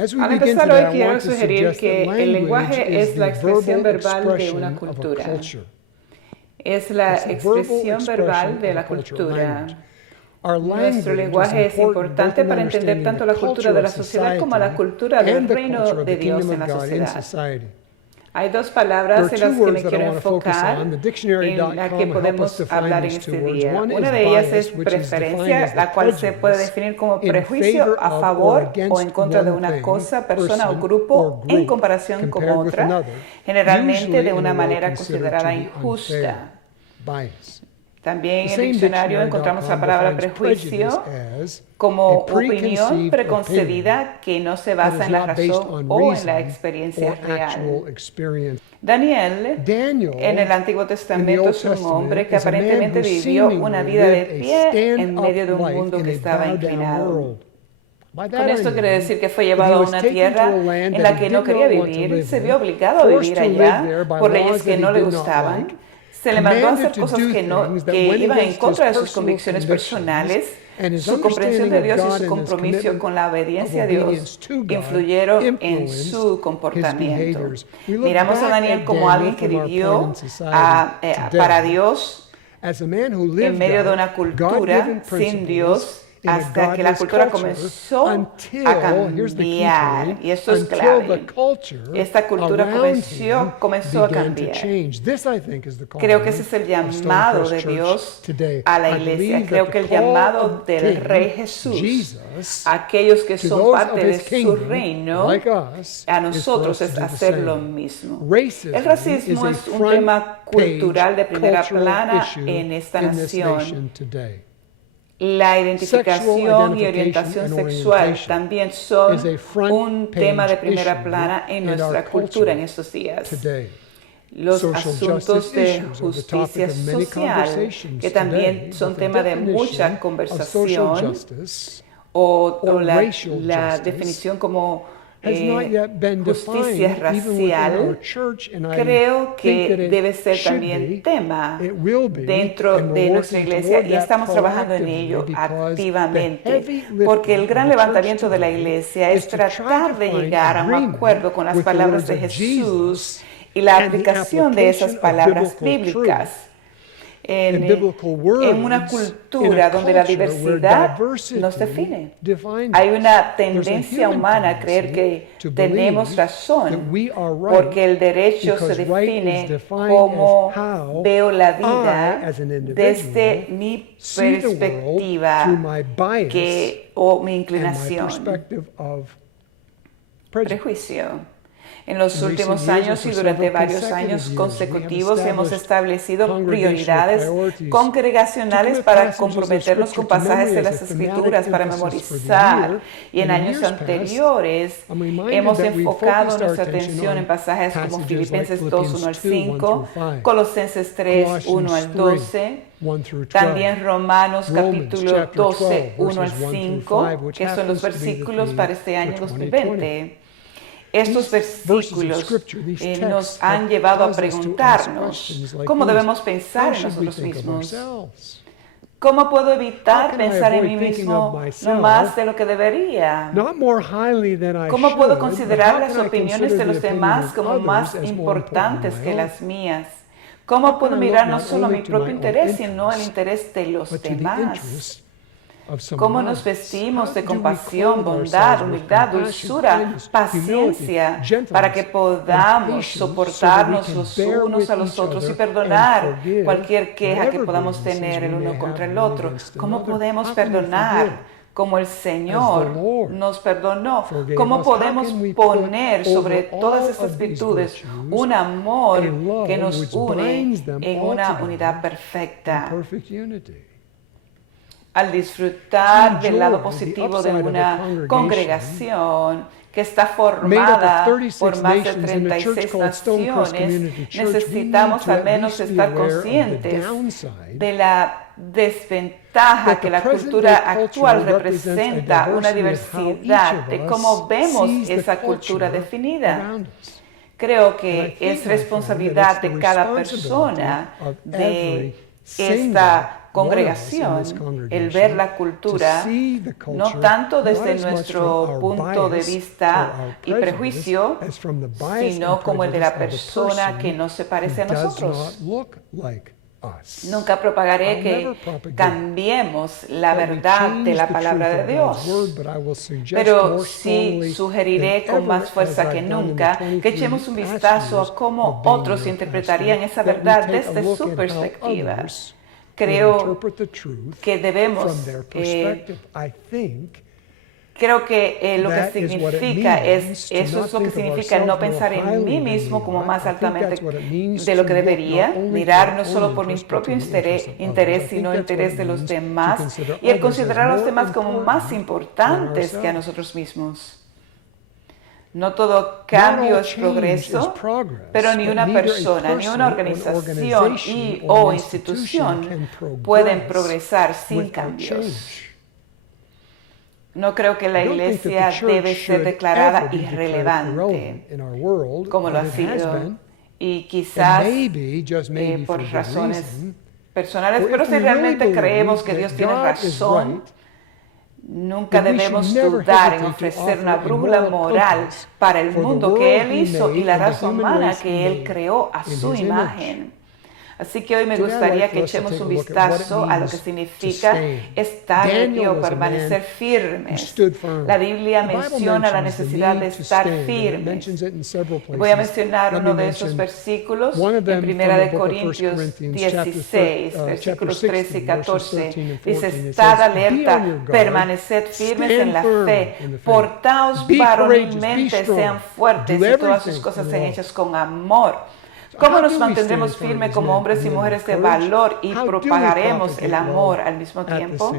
Al empezar hoy quiero sugerir que el lenguaje es la expresión verbal de una cultura. Es la expresión verbal de la cultura. Nuestro lenguaje es importante para entender tanto la cultura de la sociedad como la cultura del reino de Dios en la sociedad. Hay dos palabras en las que me quiero enfocar, en las que podemos hablar en este día. Una de ellas es preferencia, la cual se puede definir como prejuicio a favor o en contra de una cosa, persona o grupo en comparación con otra, generalmente de una manera considerada injusta. También en el diccionario encontramos la palabra prejuicio como opinión preconcebida que no se basa en la razón o en la experiencia real. Daniel, en el Antiguo Testamento, es un hombre que aparentemente vivió una vida de pie en medio de un mundo que estaba inclinado. Con esto quiere decir que fue llevado a una tierra en la que no quería vivir, se vio obligado a vivir allá por leyes que no le gustaban. Se le mandó a hacer cosas que iban en contra de sus convicciones personales. Su comprensión de Dios y su compromiso con la obediencia a Dios influyeron en su comportamiento. Miramos a Daniel como alguien que vivió para Dios en medio de una cultura sin Dios, hasta que la cultura comenzó a cambiar. Y esto es clave. Esta cultura comenzó a cambiar. Creo que ese es el llamado de Dios a la iglesia. Creo que el llamado del Rey Jesús a aquellos que son parte de su reino, a nosotros es hacer lo mismo. El racismo es un tema cultural de primera plana en esta nación. La identificación y orientación sexual también son un tema de primera plana en nuestra cultura en estos días. Los asuntos de justicia social, que también son tema de mucha conversación, o la definición como justicia racial, creo que debe ser también tema dentro de nuestra iglesia y estamos trabajando en ello activamente, porque el gran levantamiento de la iglesia es tratar de llegar a un acuerdo con las palabras de Jesús y la aplicación de esas palabras bíblicas. En una cultura donde la diversidad nos define. Hay una tendencia humana a creer que tenemos razón, porque el derecho se define como veo la vida desde mi perspectiva o mi inclinación. Prejuicio. En los últimos años y durante varios años consecutivos hemos establecido prioridades congregacionales para comprometernos con pasajes de las Escrituras para memorizar. Y en años anteriores hemos enfocado nuestra atención en pasajes como Filipenses 2, 1 al 5, Colosenses 3, 1 al 12, también Romanos capítulo 12, 1 al 5, que son los versículos para este año 2020. Estos versículos nos han llevado a preguntarnos cómo debemos pensar en nosotros mismos. ¿Cómo puedo evitar pensar en mí mismo no más de lo que debería? ¿Cómo puedo considerar las opiniones de los demás como más importantes que las mías? ¿Cómo puedo mirar no solo mi propio interés, sino el interés de los demás? ¿Cómo nos vestimos de compasión, bondad, humildad, dulzura, paciencia, para que podamos soportarnos los unos a los otros y perdonar cualquier queja que podamos tener el uno contra el otro? ¿Cómo podemos perdonar como el Señor nos perdonó? ¿Cómo podemos poner sobre todas estas virtudes un amor que nos une en una unidad perfecta? Al disfrutar del lado positivo de una congregación que está formada por más de 36 naciones, necesitamos al menos estar conscientes de la desventaja que la cultura actual representa, una diversidad de cómo vemos esa cultura definida. Creo que es responsabilidad de cada persona de esta congregación el ver la cultura no tanto desde nuestro punto de vista y prejuicio, sino como el de la persona que no se parece a nosotros. Nunca propagaré que cambiemos la verdad de la palabra de Dios, pero sí sugeriré con más fuerza que nunca que echemos un vistazo a cómo otros interpretarían esa verdad desde su perspectiva. Creo que debemos, creo que lo que significa eso es lo que significa el no pensar en mí mismo como más altamente de lo que debería, mirar no solo por mi propio interés, sino el interés de los demás y el considerar a los demás como más importantes que a nosotros mismos. No todo cambio es progreso, pero ni una persona, ni una organización o institución pueden progresar sin cambios. No creo que la iglesia debe ser declarada irrelevante, como lo ha sido, y quizás por razones personales, pero si realmente creemos que Dios tiene razón, nunca debemos dudar en ofrecer una brújula moral para el mundo que Él hizo y la raza humana que Él creó a su imagen. Así que hoy me gustaría que echemos un vistazo a lo que significa estar de pie o permanecer firmes. La Biblia menciona la necesidad de estar firmes. Voy a mencionar uno de esos versículos en 1 Corintios 16, versículos 13 y 14. Dice, estad alerta, permaneced firmes en la fe, portaos varonilmente, sean fuertes y todas sus cosas sean hechas con amor. ¿Cómo nos mantendremos firmes como hombres y mujeres de valor y propagaremos el amor al mismo tiempo?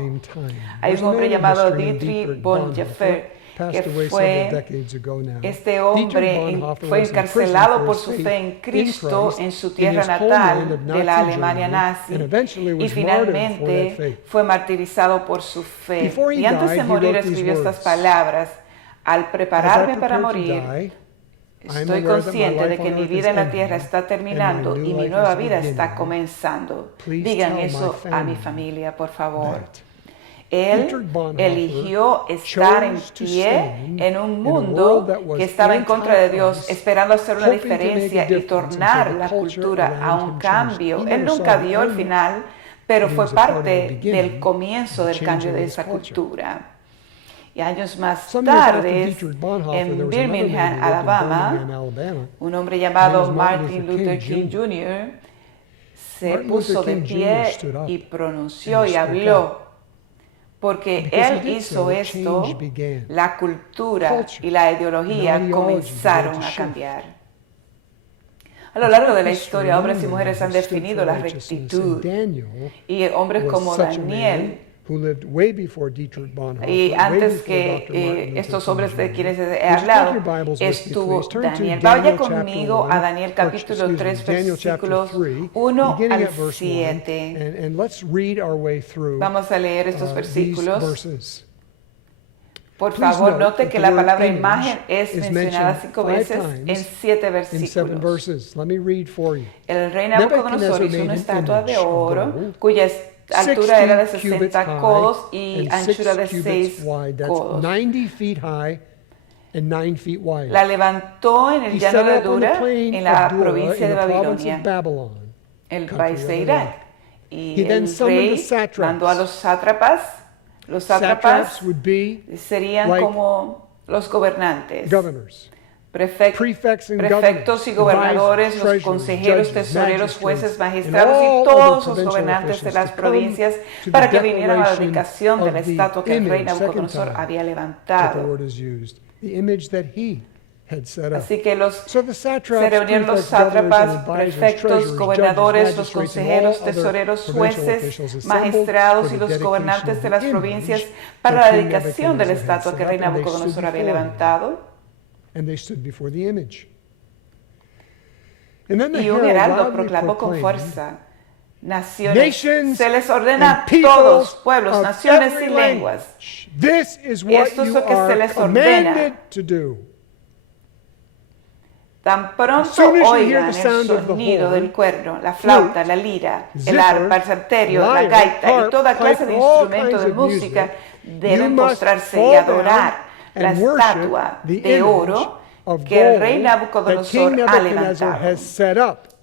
Hay un hombre llamado Dietrich Bonhoeffer que este hombre fue encarcelado por su fe en Cristo en su tierra natal de la Alemania nazi y finalmente fue martirizado por su fe. Y antes de morir escribió estas palabras: al prepararme para morir, estoy consciente de que mi vida en la tierra está terminando y mi nueva vida está comenzando. Digan eso a mi familia, por favor. Él eligió estar en pie en un mundo que estaba en contra de Dios, esperando hacer una diferencia y tornar la cultura a un cambio. Él nunca vio el final, pero fue parte del comienzo del cambio de esa cultura. Y años más tarde, en Birmingham, Alabama, un hombre llamado Martin Luther King Jr. se puso de pie y pronunció y habló. Porque él hizo esto, la cultura y la ideología comenzaron a cambiar. A lo largo de la historia, hombres y mujeres han definido la rectitud. Y hombres como Daniel, y antes que estos hombres de quienes he hablado, estuvo Daniel. Vaya conmigo a Daniel capítulo 3, versículos 1 al 7. Vamos a leer estos versículos. Por favor, note que la palabra imagen es mencionada 5 veces en 7 versículos. El rey Nabucodonosor hizo una estatua de oro cuya altura era de 60 codos y anchura de 6 codos. La levantó en el llano de Dura, en la provincia de Babilonia, el país de Irak. Y el rey mandó a los sátrapas. Los sátrapas serían como los gobernantes. Prefectos y gobernadores, los consejeros, tesoreros, jueces, magistrados y todos los gobernantes de las provincias para que vinieran a la dedicación de la estatua que el rey Nabucodonosor había levantado. Así que se reunieron los sátrapas, prefectos, gobernadores, los consejeros, tesoreros, jueces, magistrados y los gobernantes de las provincias para la dedicación de la estatua que el rey Nabucodonosor había levantado. Y un heraldo proclamó con fuerza: naciones, se les ordena a todos, pueblos, naciones y lenguas. Esto es lo que se les ordena. Tan pronto oigan el sonido del cuerno, la flauta, la lira, el arpa, el salterio, la gaita y toda clase de instrumentos de música, deben postrarse y adorar la estatua de oro que el rey Nabucodonosor ha levantado.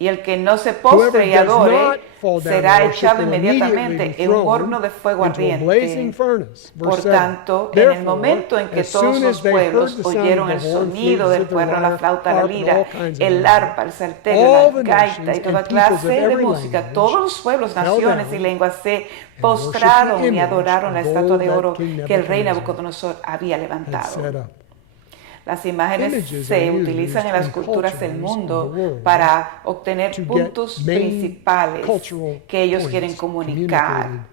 Y el que no se postre y adore será echado inmediatamente en un horno de fuego ardiente. Por tanto, en el momento en que todos los pueblos oyeron el sonido del cuerno, la flauta, la lira, el arpa, el salterio, la gaita y toda clase de música, todos los pueblos, naciones y lenguas se postraron y adoraron la estatua de oro que el rey Nabucodonosor había levantado. Las imágenes se utilizan en las culturas del mundo para obtener puntos principales que ellos quieren comunicar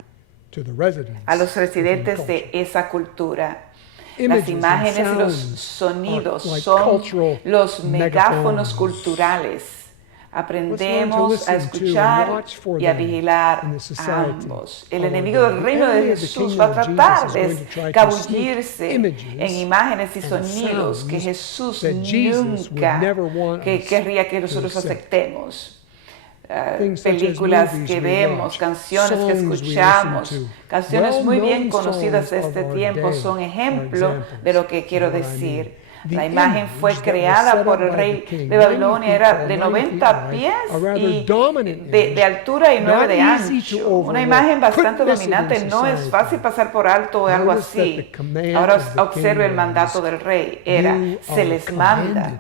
a los residentes de esa cultura. Las imágenes y los sonidos son los megáfonos culturales. Aprendemos a escuchar y a vigilar a ambos. El enemigo del reino de Jesús va a tratar de escabullirse en imágenes y sonidos que Jesús nunca querría que nosotros aceptemos. Películas que vemos, canciones que escuchamos, canciones muy bien conocidas de este tiempo son ejemplo de lo que quiero decir. La imagen fue creada por el rey de Babilonia, era de 90 pies y de altura y 9 de ancho. Una imagen bastante dominante, no es fácil pasar por alto o algo así. Ahora observe el mandato del rey, se les manda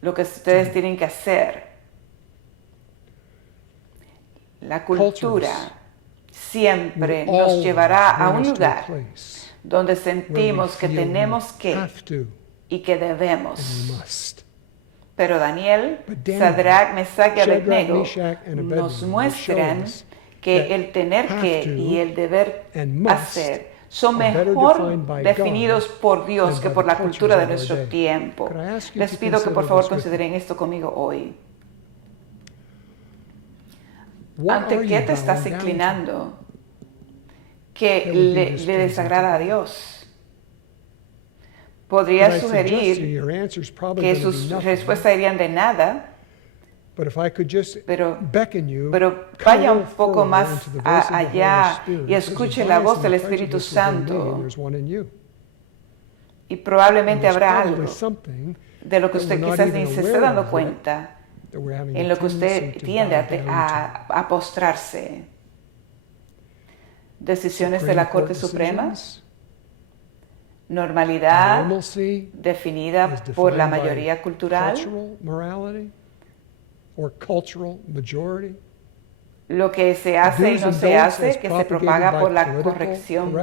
lo que ustedes tienen que hacer. La cultura siempre nos llevará a un lugar donde sentimos que tenemos que y que debemos. Pero Daniel, Sadrach, Mesach y Abednego nos muestran que el tener que y el deber hacer son mejor definidos por Dios que por la cultura de nuestro tiempo. Les pido que por favor consideren esto conmigo hoy. ¿Ante qué te estás inclinando que le desagrada a Dios? Podría sugerir que sus respuestas irían de nada, pero vaya un poco más allá y escuche la voz del Espíritu Santo. Y probablemente habrá algo de lo que usted quizás ni se esté dando cuenta, en lo que usted tiende a postrarse. Decisiones de la Corte Suprema, normalidad definida por la mayoría cultural, lo que se hace y no se hace, que se propaga por la corrección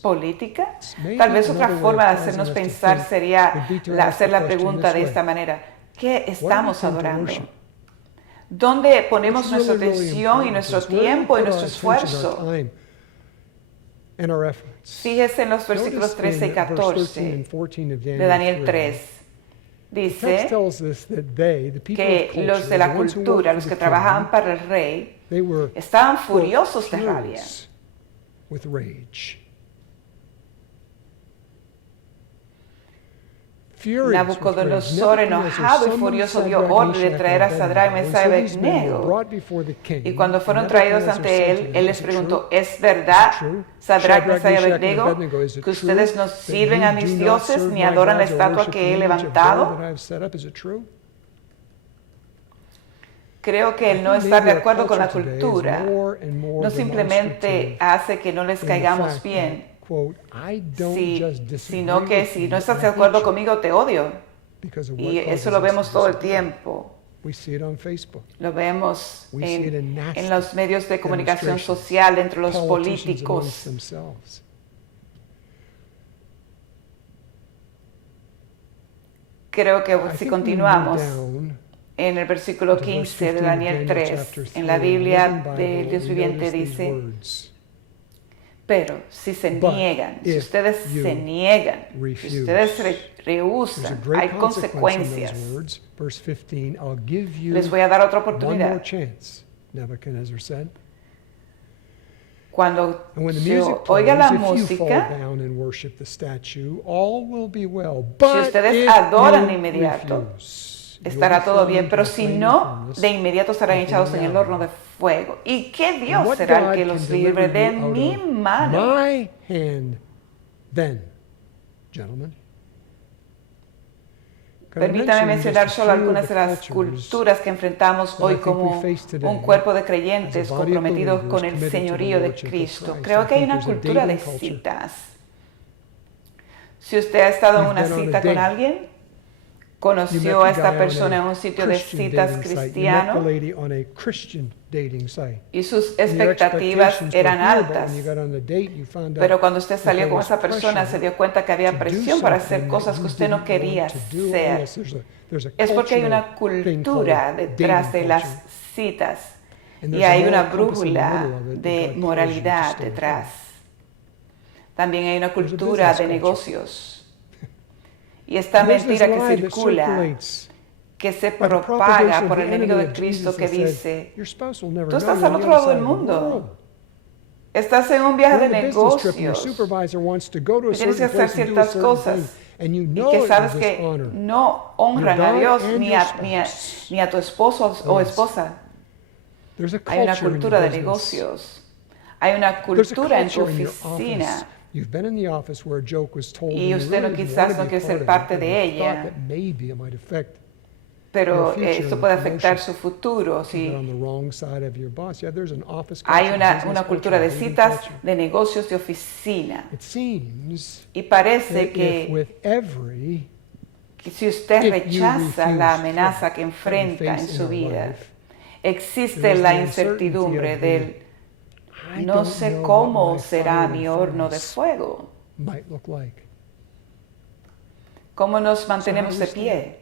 política. Tal vez otra forma de hacernos pensar sería hacer la pregunta de esta manera: ¿qué estamos adorando? ¿Dónde ponemos nuestra atención y nuestro tiempo y nuestro esfuerzo? Fíjese en los versículos 13 y 14 de Daniel 3. Dice que los de la cultura, los que trabajaban para el rey, estaban furiosos de rabia. Nabucodonosor, enojado y furioso, dio orden de traer a Sadrach, Mesach y Abednego. Y cuando fueron traídos ante él, él les preguntó: ¿es verdad, Sadrach, Mesach y Abednego, que ustedes no sirven a mis dioses ni adoran la estatua que he levantado? Creo que el no estar de acuerdo con la cultura no simplemente hace que no les caigamos bien, sino que si no estás de acuerdo conmigo, te odio. Y eso lo vemos todo el tiempo. Lo vemos en los medios de comunicación social, entre los políticos. Creo que si continuamos en el versículo 15 de Daniel 3, en la Biblia del Dios viviente dice: pero si se niegan, si ustedes se niegan, si ustedes rehusan, hay consecuencias. Les voy a dar otra oportunidad. Cuando se oiga la música, si ustedes adoran de inmediato, estará todo bien, pero si no, de inmediato serán echados en el horno de fuego. ¿Y qué Dios será el que los libre de mi mano? My hand, then, gentlemen. Permítame mencionar solo algunas de las culturas que enfrentamos hoy como un cuerpo de creyentes comprometidos con el señorío de Cristo. Creo que hay una cultura de citas. Si usted ha estado en una cita con alguien, conoció a esta persona en un sitio de citas cristiano y sus expectativas eran altas. Pero cuando usted salió con esa persona se dio cuenta que había presión para hacer cosas que usted no quería hacer. Es porque hay una cultura detrás de las citas y hay una brújula de moralidad detrás. También hay una cultura de negocios. Y esta mentira que circula, que se propaga por el enemigo de Cristo que dice, tú estás al otro lado del mundo. Estás en un viaje de negocios. Tienes que hacer ciertas cosas. Y que sabes que no honran a Dios ni a tu esposo o esposa. Hay una cultura de negocios. Hay una cultura en tu oficina. Y usted quizás no quiere ser parte de ella, pero esto puede afectar su futuro. Si hay una cultura de citas, de negocios, de oficina. Y parece que si usted rechaza la amenaza que enfrenta en su vida, existe la incertidumbre del no sé cómo será mi horno de fuego. ¿Cómo nos mantenemos de pie?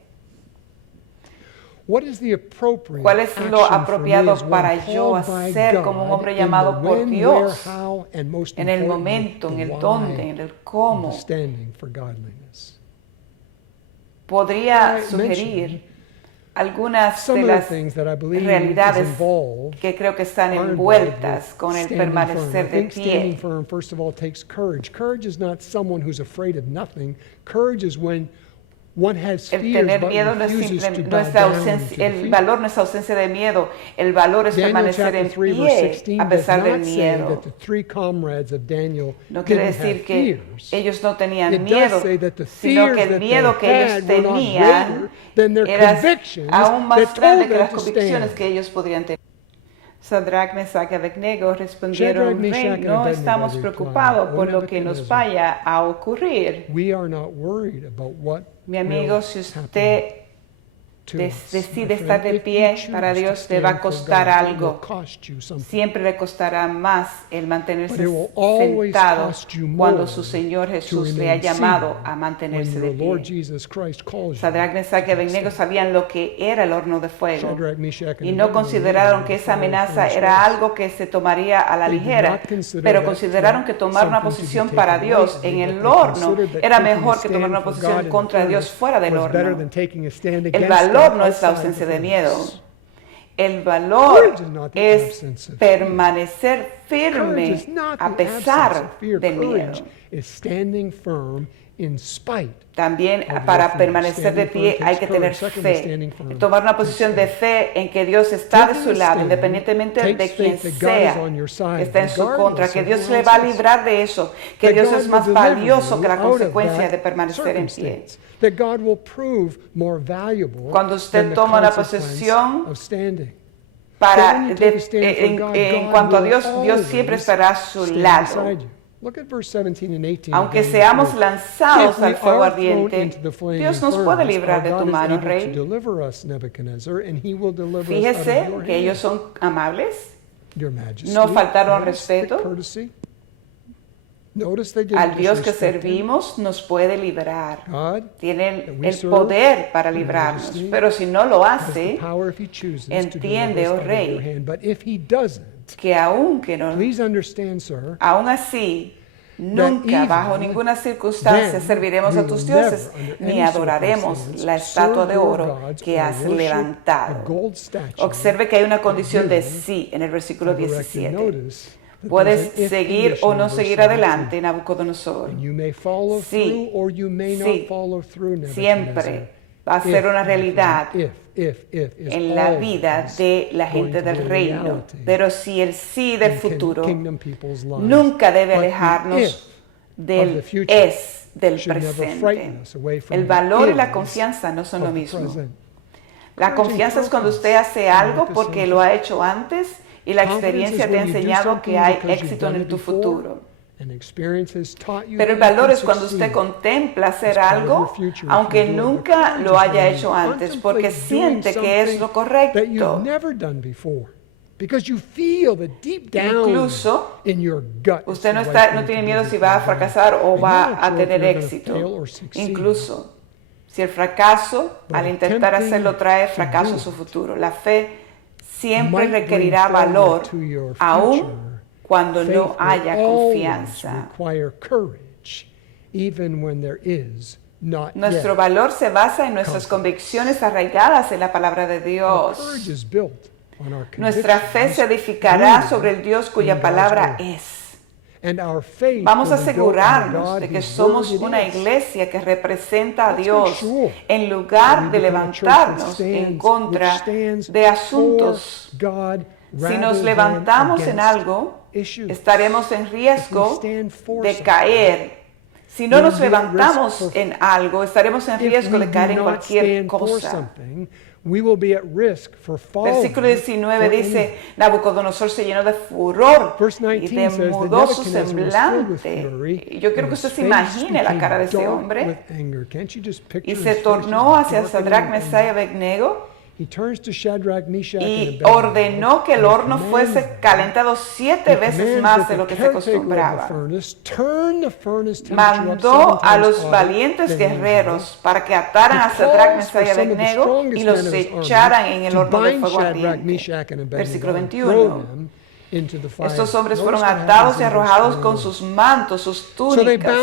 ¿Cuál es lo apropiado para yo hacer como un hombre llamado por Dios en el momento, en el dónde, en el cómo? Podría sugerir algunas de las realidades que creo que están envueltas con el permanecer de pie. El tener miedo no es simplemente el valor no es ausencia de miedo, el valor es permanecer en pie a pesar del miedo. No quiere decir que ellos no tenían miedo, sino que el miedo que ellos tenían era aún más grande que las convicciones que ellos podrían tener. Sadrach, Mesach y Abednego respondieron, Rey, no estamos preocupados por lo que nos vaya a ocurrir. Mi amigo, si usted decide estar de pie, para Dios le va a costar algo. Siempre le costará más el mantenerse sentado cuando su Señor Jesús le ha llamado a mantenerse de pie. Sadrach, Mesach y Abednego sabían lo que era el horno de fuego y no consideraron que esa amenaza era algo que se tomaría a la ligera, pero consideraron que tomar una posición para Dios en el horno era mejor que tomar una posición contra Dios fuera del horno. El valor no es la ausencia de miedo. El valor es permanecer firme a pesar del miedo. También para permanecer de pie hay que tener fe. Tomar una posición de fe en que Dios está de su lado, independientemente de quien sea que está en su contra, que Dios le va a librar de eso, que Dios es más valioso que la consecuencia de permanecer en pie. Cuando usted toma una posición en cuanto a Dios, Dios siempre estará a su lado. Aunque seamos lanzados al fuego ardiente, Dios nos puede librar de tu mano, Rey. Fíjese que ellos son amables, no faltaron respeto. Al Dios que servimos nos puede librar. Tiene el poder para librarnos. Pero si no lo hace, entiende, oh Rey, que aún así, nunca, bajo ninguna circunstancia, serviremos a tus dioses, ni adoraremos la estatua de oro que has levantado. Observe que hay una condición de sí en el versículo 17. Puedes seguir o no seguir adelante, Nabucodonosor. Sí, siempre va a ser una realidad en la vida de la gente del reino. Pero si el sí del futuro nunca debe alejarnos del es del presente. El valor y la confianza no son lo mismo. La confianza es cuando usted hace algo porque lo ha hecho antes y la experiencia te ha enseñado que hay éxito en tu futuro. Pero el valor es cuando usted contempla hacer algo, aunque nunca lo haya hecho antes, porque siente que es lo correcto. Incluso, usted no tiene miedo si va a fracasar o va a tener éxito. Incluso, si el fracaso, al intentar hacerlo, trae fracaso a su futuro. La fe siempre requerirá valor, aún cuando no haya confianza. Nuestro valor se basa en nuestras convicciones arraigadas en la palabra de Dios. Nuestra fe se edificará sobre el Dios cuya palabra es. Vamos a asegurarnos de que somos una iglesia que representa a Dios en lugar de levantarnos en contra de asuntos. Si nos levantamos en algo, estaremos en riesgo de caer. Si no nos levantamos en algo, estaremos en riesgo de caer en cualquier cosa. Versículo 19 dice, Nabucodonosor se llenó de furor y demudó su semblante. Y yo quiero que usted se imagine la cara de ese hombre. Y se tornó hacia Sadrach, Mesach y Abednego y ordenó que el horno fuese calentado 7 veces más de lo que se acostumbraba. Mandó a los valientes guerreros para que ataran a Sadrach, Mesach y Abednego y los echaran en el horno de fuego ardiente. Versículo 21. Estos hombres fueron atados y arrojados con sus mantos, sus túnicas.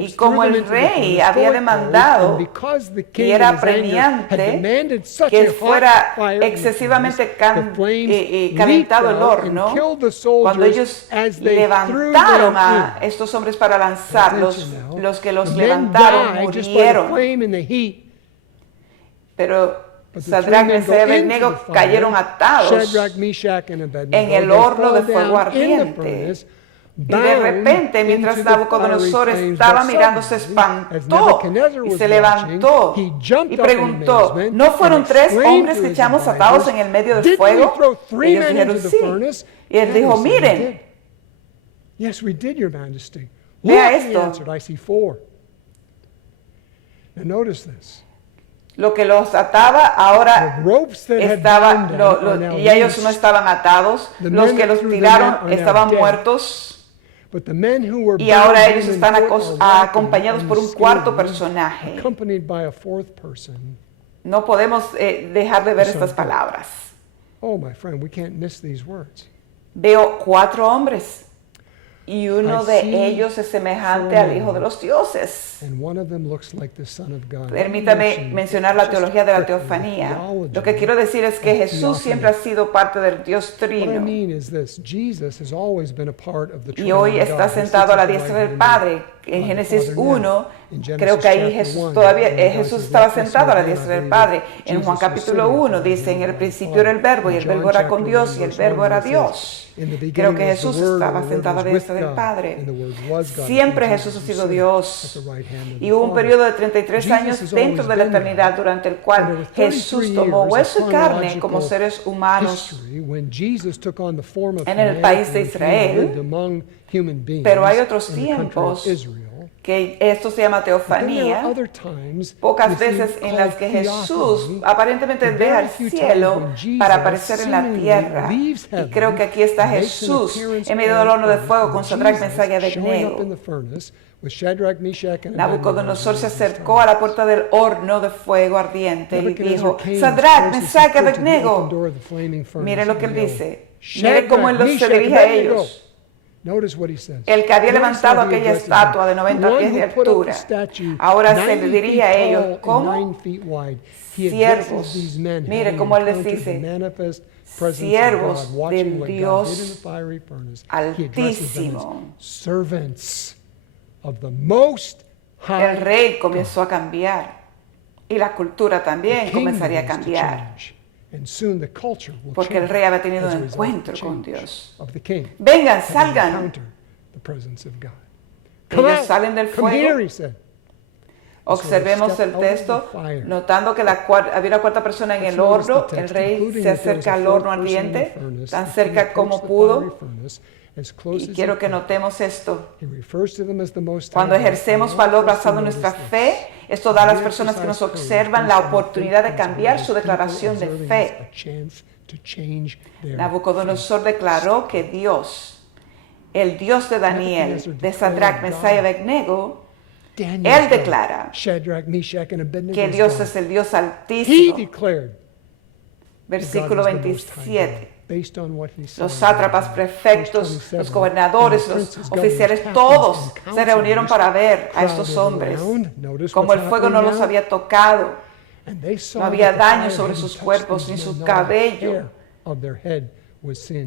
Y como el rey había demandado y era apremiante que fuera excesivamente calentado el horno, cuando ellos levantaron a estos hombres para lanzarlos, los que los levantaron murieron. Pero Sadrach, Mesach y Abednego cayeron atados en el horno de fuego ardiente. Y de repente, mientras Nabucodonosor estaba mirando, se espantó y se levantó y preguntó, ¿no fueron 3 hombres que echamos atados en el medio del fuego? Ellos dijeron, sí. Y él dijo, miren, vea esto. Lo que los ataba ahora estaba, y ellos no estaban atados. Los que los tiraron estaban muertos. Y ahora ellos están acompañados por un cuarto personaje. No podemos dejar de ver estas palabras. Veo 4 hombres. Y uno de ellos es semejante al Hijo de los Dioses. Permítame mencionar la teología de la teofanía. Lo que quiero decir es que Jesús siempre ha sido parte del Dios Trino. Y hoy está sentado a la diestra del Padre. En Génesis 1, creo que ahí Jesús estaba sentado a la diestra del Padre. En Juan capítulo 1 dice, en el principio era el Verbo, y el Verbo era con Dios, y el Verbo era Dios. Creo que Jesús estaba sentado a la diestra del Padre. Siempre Jesús ha sido Dios. Y hubo un periodo de 33 años dentro de la eternidad durante el cual Jesús tomó hueso y carne como seres humanos en el país de Israel. Pero hay otros tiempos que esto se llama teofanía, pocas veces en las que Jesús aparentemente deja el cielo para aparecer en la tierra. Y creo que aquí está Jesús en medio del horno de fuego con Sadrach, Mesach y Abednego. Nabucodonosor se acercó a la puerta del horno de fuego ardiente y dijo, Sadrach, Mesach y Abednego. Mire lo que él dice. Mire cómo él se dirige a ellos. El que había levantado aquella estatua de 90 pies de altura, ahora se le dirige a ellos como siervos. Mire cómo él les dice, siervos del Dios Altísimo. El rey comenzó a cambiar. Y la cultura también comenzaría a cambiar, porque el rey había tenido un encuentro con Dios. Vengan, salgan. Ellos salen del fuego. Observemos el texto, notando que había una cuarta persona en el horno. El rey se acerca al horno ardiente, tan cerca como pudo. Y quiero que notemos esto. Cuando ejercemos valor basado en nuestra fe, esto da a las personas que nos observan la oportunidad de cambiar su declaración de fe. Nabucodonosor declaró que Dios, el Dios de Daniel, de Sadrach, Mesach y Abednego, él declara que Dios es el Dios altísimo. Versículo 27. Los sátrapas, prefectos, los gobernadores, los oficiales, todos se reunieron para ver a estos hombres. Como el fuego no los había tocado, no había daño sobre sus cuerpos, ni su cabello,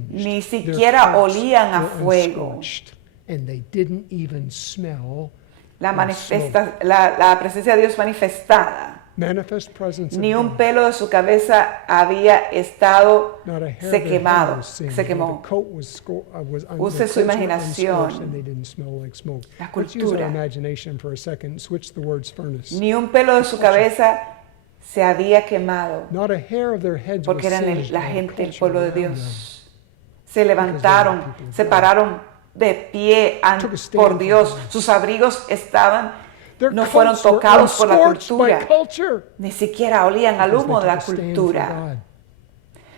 ni siquiera olían a fuego. La presencia de Dios manifestada. Ni un pelo de su cabeza había estado se quemó. Use su imaginación. La cultura. Ni un pelo de su cabeza se había quemado, porque eran la gente, el pueblo de Dios. Se levantaron, se pararon de pie por Dios. Sus abrigos no fueron tocados por la cultura. Ni siquiera olían al humo de la cultura.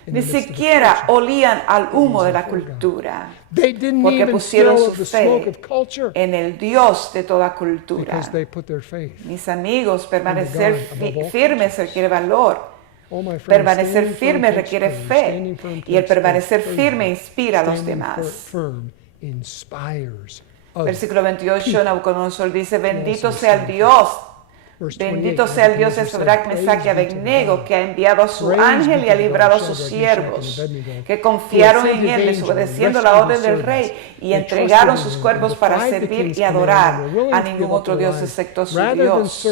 Ni siquiera olían al humo de la cultura. Porque pusieron su fe en el Dios de toda cultura. Mis amigos, permanecer firmes requiere valor. Permanecer firme requiere fe. Y el permanecer firme inspira a los demás. Versículo 28, Nabucodonosor dice, bendito sea el Dios de Sadrach, Mesach y Abednego, que ha enviado a su ángel y ha librado a sus siervos, que confiaron en él, desobedeciendo la orden del rey, y entregaron sus cuerpos para servir y adorar a ningún otro Dios excepto su Dios.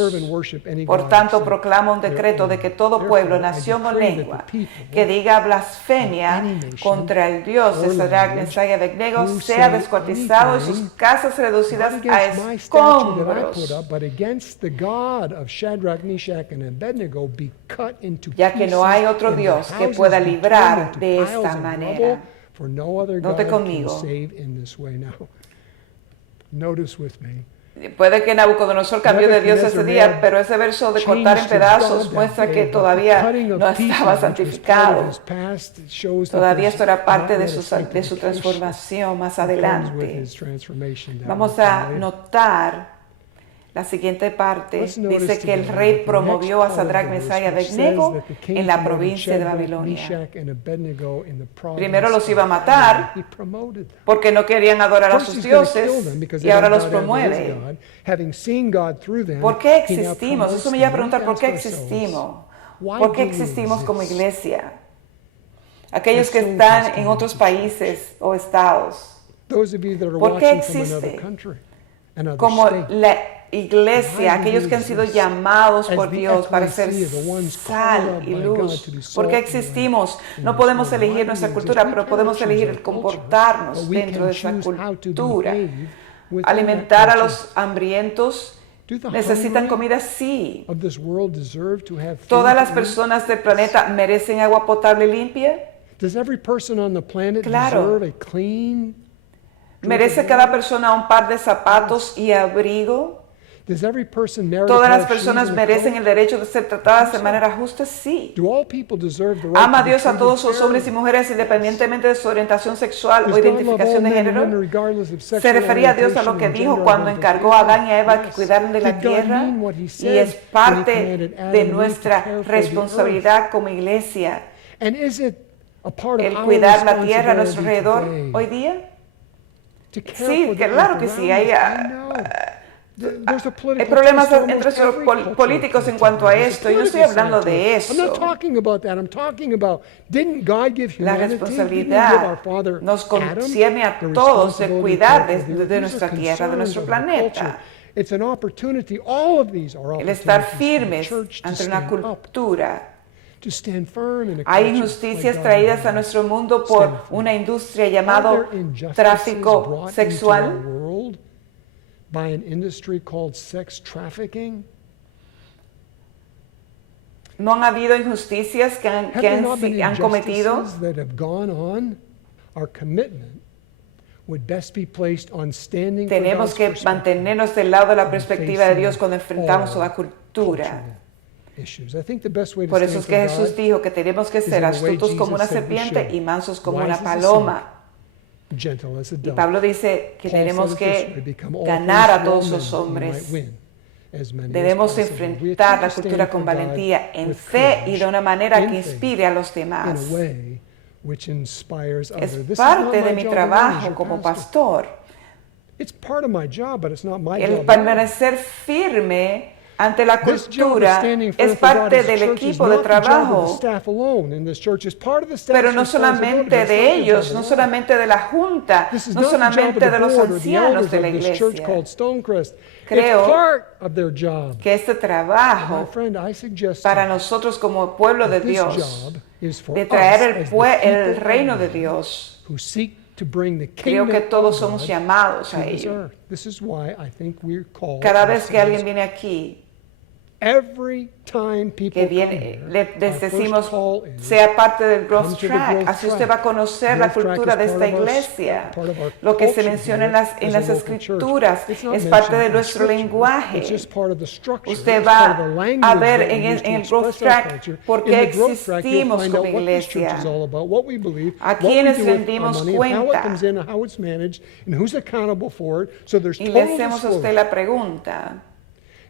Por tanto, proclama un decreto de que todo pueblo, nación o lengua que diga blasfemia contra el Dios de Sadrach, Mesach y Abednego sea descuartizado y sus casas reducidas a escombros. Ya que no hay otro Dios que pueda librar de esta manera. Note conmigo. Puede que Nabucodonosor cambió de Dios ese día, pero ese verso de cortar en pedazos muestra que todavía no estaba santificado. Todavía esto era parte de su transformación más adelante. Vamos a notar la siguiente parte. Dice que el rey promovió a Sadrach, Mesach y Abednego en la provincia de Babilonia. Primero los iba a matar porque no querían adorar a sus dioses, y ahora los promueve. ¿Por qué existimos? Eso me lleva a preguntar, ¿por qué existimos? ¿Por qué existimos como iglesia? Aquellos que están en otros países o estados, ¿por qué existe? Como la iglesia, aquellos que han sido llamados por Dios para ser sal y luz. ¿Por qué existimos? No podemos elegir nuestra cultura, pero podemos elegir el comportarnos dentro de esa cultura. Alimentar a los hambrientos. ¿Necesitan comida? Sí. ¿Todas las personas del planeta merecen agua potable limpia? Claro. ¿Merece cada persona un par de zapatos y abrigo? ¿Todas las personas merecen el derecho de ser tratadas de manera justa? Sí. ¿Ama a Dios a todos los hombres y mujeres independientemente de su orientación sexual o identificación de género? ¿Se refería a Dios a lo que dijo cuando encargó a Adán y a Eva que cuidaran de la tierra? Y es parte de nuestra responsabilidad como iglesia el cuidar la tierra a nuestro alrededor hoy día. Sí, claro que sí. Hay problemas entre los políticos en cuanto a esto. Yo no estoy hablando de eso. La responsabilidad nos concierne a todos de cuidar de nuestra tierra, de nuestro planeta. It's an opportunity. All of these are El estar opportunities for the firmes church to ante una stand up, cultura. to stand firm in a Hay culture injusticias like traídas a God. nuestro mundo por Stand firm. una industria Are llamado there injustices tráfico brought into our sexual. world by an industry called sex trafficking? ¿No han habido injusticias que Have there not been han cometido? injustices that have gone on? Our commitment would best be placed on standing for Tenemos God's que perspective mantenernos del lado de la and perspectiva de facing Dios cuando enfrentamos all a la cultura. cultural issues. I think the best way to Por eso es stand que for Jesús God dijo que tenemos que is ser in the way astutos como Jesus una said we serpiente should. y mansos como Wise una as a paloma. gentle as a Y dove. Pablo dice que Paul tenemos said it this way, que become all ganar things a to all todos men, los that you hombres. might win as many as Debemos possible. We enfrentar attempt la to cultura stand con for God valentía, en with fe y courage, de una manera in que faith, inspire a los in demás. a way which inspires Es others. This is not parte de my mi job alone as trabajo your como pastor. pastor. It's part of my job, but it's not my El job alone. permanecer firme ante la This job of cultura standing firm es for God parte as a del church is equipo de not the job of the trabajo, staff alone in this church. It's part of the staff's pero no responsibility, solamente but it's de not the ellos, job no alone. solamente de la junta, This is no not the job of solamente the de los board or the ancianos elders de la of this church iglesia, called Stonecrest. Creo It's part of their job. que este My trabajo friend, I suggest para to you nosotros como pueblo de that this Dios, job is for de us traer as the el people reino of de God Dios, who seek to bring the creo kingdom que todos of somos God llamados to a this ello. earth. This is why I think we're called Cada vez que alguien ourselves. viene aquí, Every time people que come viene, here, les our first decimos, call is sea parte del come Growth to the Track, Growth así usted va a conocer Growth la Track cultura is de part esta of our- iglesia. part of our Lo que se culture menciona en here las as a local escrituras church. It's not es parte de mentioned in nuestro Scripture. lenguaje. It's just part of the structure. Usted It's part of va the a language ver that we en use to el Growth express our Track culture. por In qué the Growth Track, you'll existimos find out como what this church iglesia. is all about, what we believe, A what we quienes do with our rendimos money, and how it cuenta. comes in, and how it's managed, and who's accountable for it. So there's Y le total hacemos a usted disclosure. la pregunta,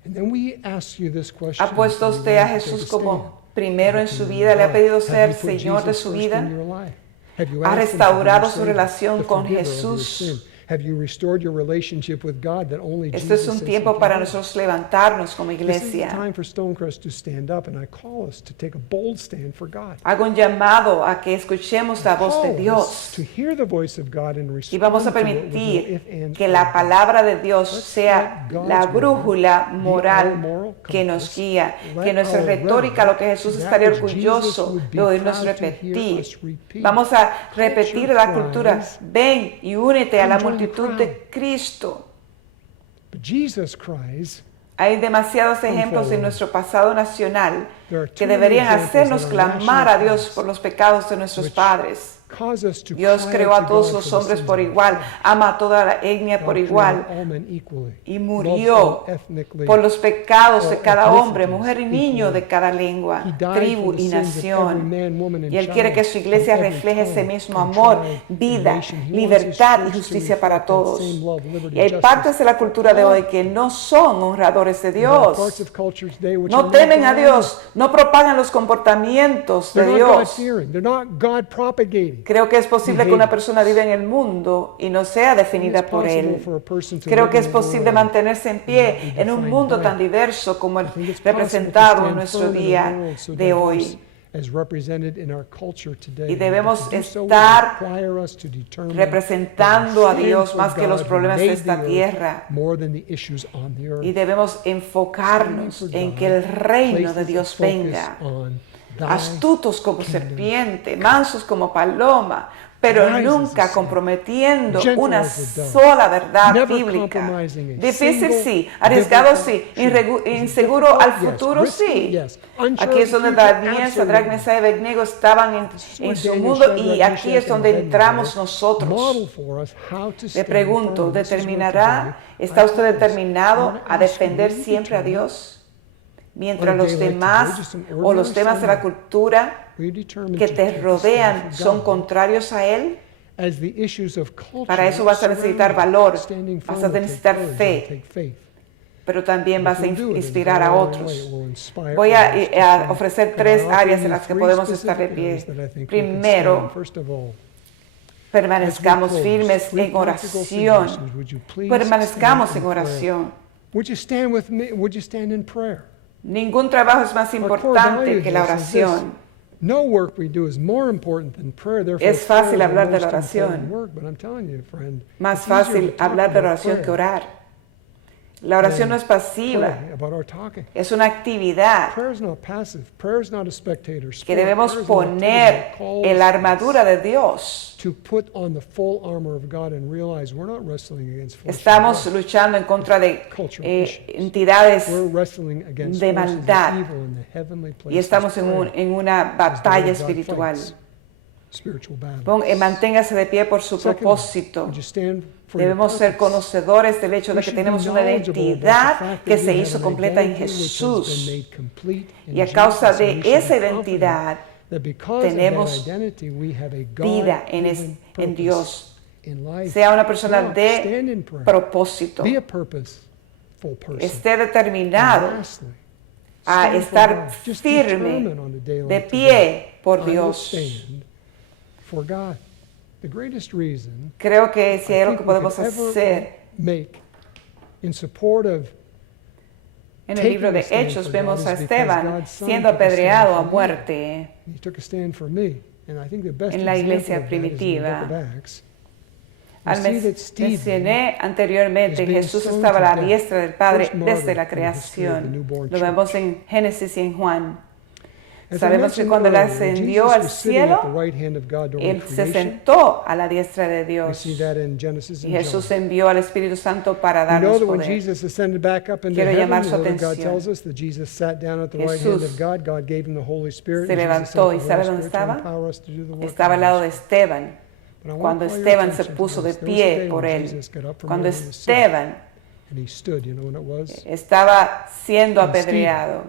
And then we ask you this question. ¿ha puesto so you usted a need to take Jesús stand. como primero en su vida? ¿Le ha pedido Have ser you put Señor de Jesus su first vida? in your life? Have you ¿Ha asked him to be your restaurado su Savior, relación the con forgiver of your Jesús? sin? Have you restored your relationship with God that only Este es Jesus un says tiempo he para can do? nosotros levantarnos como This is the iglesia. time for Stonecrest to stand up, and I call us to take a bold stand for God. Hago un llamado a que escuchemos la voz de Call us Dios to hear the voice of God and y respond vamos a to it with no permitir if, ands, que or la buts. palabra de Dios Let's sea let God's la word brújula be our moral moral que nos compass. guía, Let que nuestra our retórica, lo que Jesús rhetoric, estaría that which Jesus orgulloso would be de oírnos proud to hear repetir. us repeat. Vamos a repetir Culture la cultura. cries, Ven y únete a la "Come join the multitud crowd." de Cristo. But Jesus cries, Hay demasiados Come ejemplos en forward. nuestro pasado nacional There are que too many deberían examples hacernos in our clamar national a Dios past por los pecados de nuestros which padres. cause us to Dios cry creó out a to todos God los for the hombres sins por of our igual, flesh. ama a toda la etnia God por created igual all men equally, y loves murió all ethnically, por los pecados de all cada hombre, ethnicities mujer y niño equally. de cada lengua, He died tribu for the y sins of every nación. man, woman, and Y Él child, quiere que su iglesia from every refleje ese tongue, mismo from amor, tribe, and vida, nation. He wants his libertad y church to justicia para reflect that todos. same love, liberty, Y hay justice. partes de la cultura de hoy que no son honradores de There are Dios. parts of culture today which No are not temen a God. Dios, no propagan los comportamientos de They're not Dios. God-fearing. They're not God-propagating. Creo que es posible que una behaviors. persona viva en el mundo y no sea definida It's por possible él. for a person to Creo live que in es a posible world mantenerse en pie and be en un defined mundo by tan it. diverso como el I think it's possible to representado en stand nuestro firm in a día world so de diverse hoy. as represented in our culture today. Y debemos And to do so would estar require us to determine representando that a we Dios stand más for que los God who problemas de made esta the earth tierra. more than the issues on the earth. Y debemos enfocarnos en que el reino de Dios venga, astutos como serpiente, mansos como paloma, pero nunca comprometiendo una sola verdad bíblica. Difícil sí, arriesgado sí, inseguro al futuro sí. Aquí es donde Daniel, Sadrach, Mesach y Abednego estaban en su mundo y aquí es donde entramos nosotros. Le pregunto, ¿está usted determinado a defender siempre a Dios? Mientras los demás o los temas de la cultura que te rodean son contrarios a Él, para eso vas a necesitar valor, vas a necesitar fe, pero también vas a inspirar a otros. Voy a ofrecer 3 áreas en las que podemos estar de pie. Primero, permanezcamos firmes en oración. Permanezcamos en oración. Would you stand with me? Would you stand in prayer? Ningún trabajo es más importante que la oración. No work we do is more important than prayer. Therefore, Es fácil prayer is the hablar de la most oración. important work, but I'm telling you, friend, Más it's easier fácil to talk hablar de about oración que prayer orar. La oración no es pasiva, pray about our talking. es una actividad Prayer is not passive. Prayer is not a spectator sport. que debemos Prayer is an activity poner that calls en la armadura de Dios. to put on the full armor of God and realize we're not wrestling against flesh and Estamos blood. luchando en contra de Cultural issues. entidades We're wrestling against de forces of maldad evil in the heavenly y places. estamos en una batalla As the Lord God espiritual. fights spiritual battles. Manténgase de pie por su Secondly, propósito. would you stand for your Debemos ser purpose? conocedores del hecho We de que should be tenemos una knowledgeable about the identidad fact que that se we hizo have an completa en identity which has Jesús. been made complete in Y a causa Jesus, and de we should esa be confident identidad that because of tenemos that identity, we have a vida en God-given en purpose Dios. in life. Sea una persona Now, de stand in prayer. propósito. Be a purposeful person. Esté And determinado lastly, a stand for estar God. Just firme, determine on a day de like pie today, por I will Dios. stand for God. The greatest reason Creo que si hay I algo que think we podemos could ever hacer, make in support of en el libro de Hechos vemos a Esteban siendo apedreado a muerte he took a stand for me, and I think the best en la example iglesia of that is in the primitiva. book of Acts. Al We see that Stephen mencioné anteriormente is que being Jesús stoned estaba a to la death. diestra del Padre First martyr desde la in the history of the creación. newborn Lo vemos church. en Génesis y en Juan. As I Sabemos que mentioned cuando él earlier, ascendió Jesus al was sitting at the cielo, right hand of God during él se creation. sentó a la diestra de We Dios. see that in Genesis Y and Jesús John. envió al Espíritu Santo para We know darnos that when poder. Jesus ascended back up into Quiero heaven, llamar the su Word of God atención. tells us that Jesus sat down at the right hand Jesús of God. God gave him the Holy Spirit. se and Jesus levantó, sent ¿y the sabe Holy dónde Spirit to estaba? empower us to do the work Estaba of al lado the de Holy Spirit. Esteban. But I want Cuando to call your Esteban se attention to puso de this. There was a day pie por when él. Jesus got up from Cuando where he was sitting, Esteban and he stood. You know when it was? estaba siendo And Stephen apedreado,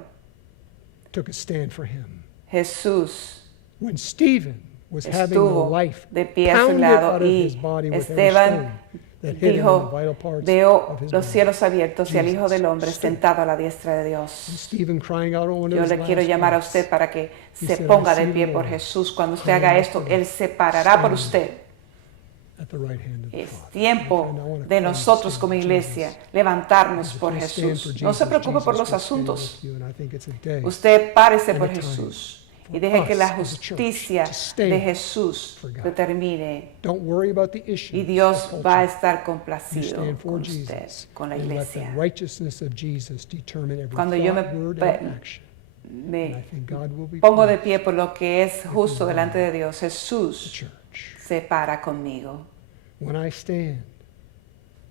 took a stand for him. Jesús When Stephen was having the estuvo life de pie a su pounded lado out of his y body with every Esteban stone that hit him in the dijo, vital parts veo of his los body. cielos abiertos y al Hijo Jesus del Hombre stood. sentado a la diestra de And Dios. Stephen crying out on one of Yo his le quiero last llamar a breaths. usted para que He se said, ponga "I de see pie the por Lord Jesús. Cuando usted crying haga out esto, for Él se parará por stand usted. at the right hand of the Es Father." tiempo My friend, I want to de call you nosotros to como stand iglesia Jesus. levantarnos If por you stand for Jesús. No se Jesus, preocupe por Jesus los will stand asuntos. with you, and I think it's a day Usted párese and por a time Jesús y for deje que us la as a church justicia to stand de Jesús for God. determine. Don't worry about the Y issues Dios of va a culture. estar You complacido stand for con usted, Jesus con la and let the iglesia. righteousness of Jesus determine every Cuando yo thought, word, and action. And I me think God will be pongo de pleased pie por lo que es justo you delante de Dios, with the Jesús church. se para conmigo. When I stand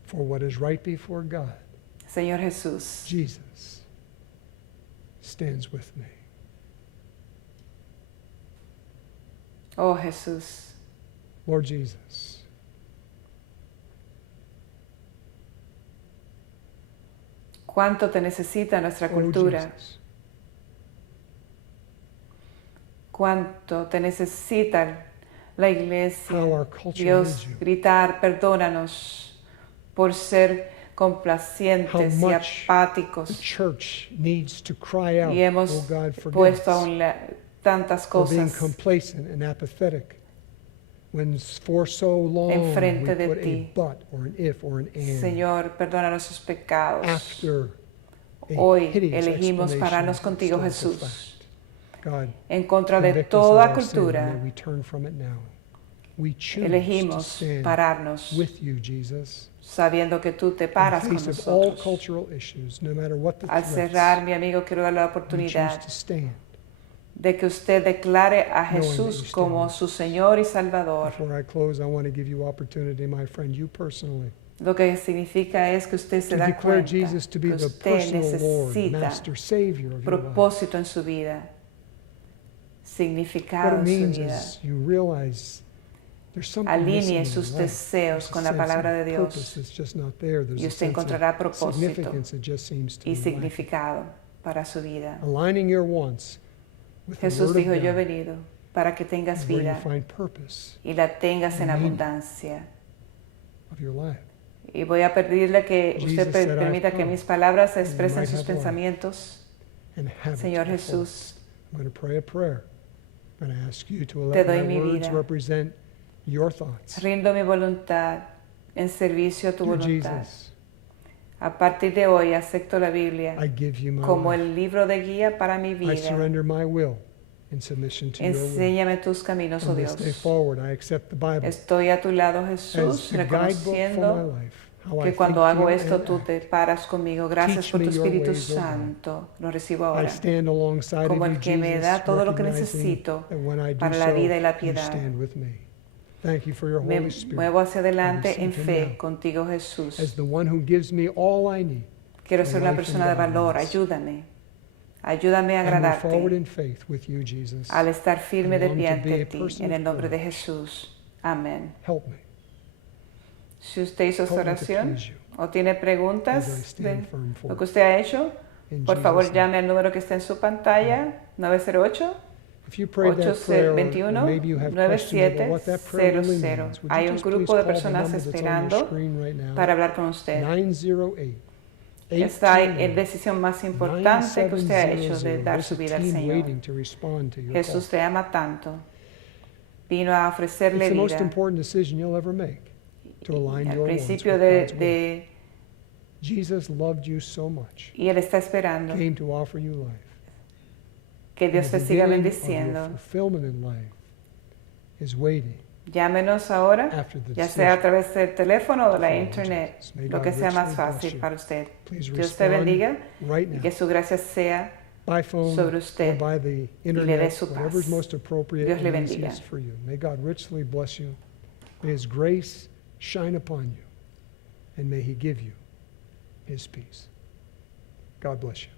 for what is right before God, Señor Jesús, Jesus stands with me. oh Jesús, Lord Jesus, cuánto te necesita nuestra oh cultura, Jesus, cuánto te necesita la iglesia. how our culture Dios, needs you. gritar, perdónanos por ser How complacientes y much the apáticos church needs to cry out, y hemos oh God, forgive puesto us aún tantas for being cosas complacent and apathetic when for so long we enfrente de put a ti. but or an if or an and Señor, perdona nuestros pecados. after a Hoy hideous elegimos explanation pararnos of contigo, historical Jesús, fact. God, en contra de convict us of toda our sin, cultura. and may we turn from it now. We choose to Elegimos stand pararnos with you, Jesus, sabiendo que tú te in paras the con face of all nosotros. cultural issues, no matter what the Al threats. cerrar, mi amigo, quiero darle la We choose oportunidad to stand. de que usted declare a that you Jesús stand como with su Señor y Salvador. Before I close, I want to give you opportunity, my friend, you personally, Lo que significa es que usted se to da declare cuenta Jesus to be que the usted personal Lord, necesita Master, Savior of your life. propósito en su vida, What significado it en su means vida. is you realize there's something Alinee missing in sus your life. deseos There's a con la sense palabra of de Dios purpose that's just not there. There's y a usted sense encontrará of propósito significance that just seems to y be lacking. significado para su vida. Aligning your wants with the Jesús Word of dijo, yo he God venido para que tengas is where you vida find purpose y la tengas en meaning. abundancia. of your life. Y voy a pedirle que Jesus usted said, "I've permita que come mis palabras that you expresen might sus have life pensamientos. And have it Señor to the full. Jesús, I'm going to pray a prayer. I'm going to ask you to Te let doy my mi words vida. represent your thoughts. rindo mi voluntad en servicio a tu Dear voluntad. Jesus, A partir de hoy acepto la Biblia I give you my como life. el libro de guía para mi I vida. surrender my will in submission to your will. Enséñame tus caminos, oh From this day Dios. forward, I accept the Bible Estoy a tu lado, as Jesús, the guidebook for my reconociendo life. que cuando hago esto tú te paras conmigo. Gracias por tu Espíritu Santo. Lo recibo ahora como el que me da todo lo que necesito para la vida y la piedad. Me muevo hacia adelante en fe contigo, Jesús. Quiero ser una persona de valor. Ayúdame. Ayúdame a agradarte al estar firme de pie ante ti, en el nombre de Jesús. Amén. Si usted hizo esta oración o tiene preguntas de lo que usted ha hecho, por favor llame al número que está en su pantalla, 908-821-9700. Hay un grupo de personas esperando para hablar con usted. Esta es la decisión más importante que usted ha hecho de dar su vida al Señor. Jesús te ama tanto. Vino a ofrecerle vida. Al principio y Él está esperando que Dios te siga bendiciendo. Llámenos ahora, ya sea a través del teléfono o de la internet, lo que sea más fácil para usted. Dios te bendiga y que su gracia sea sobre usted y le dé su paz. Dios le bendiga. Shine upon you, and may He give you His peace. God bless you.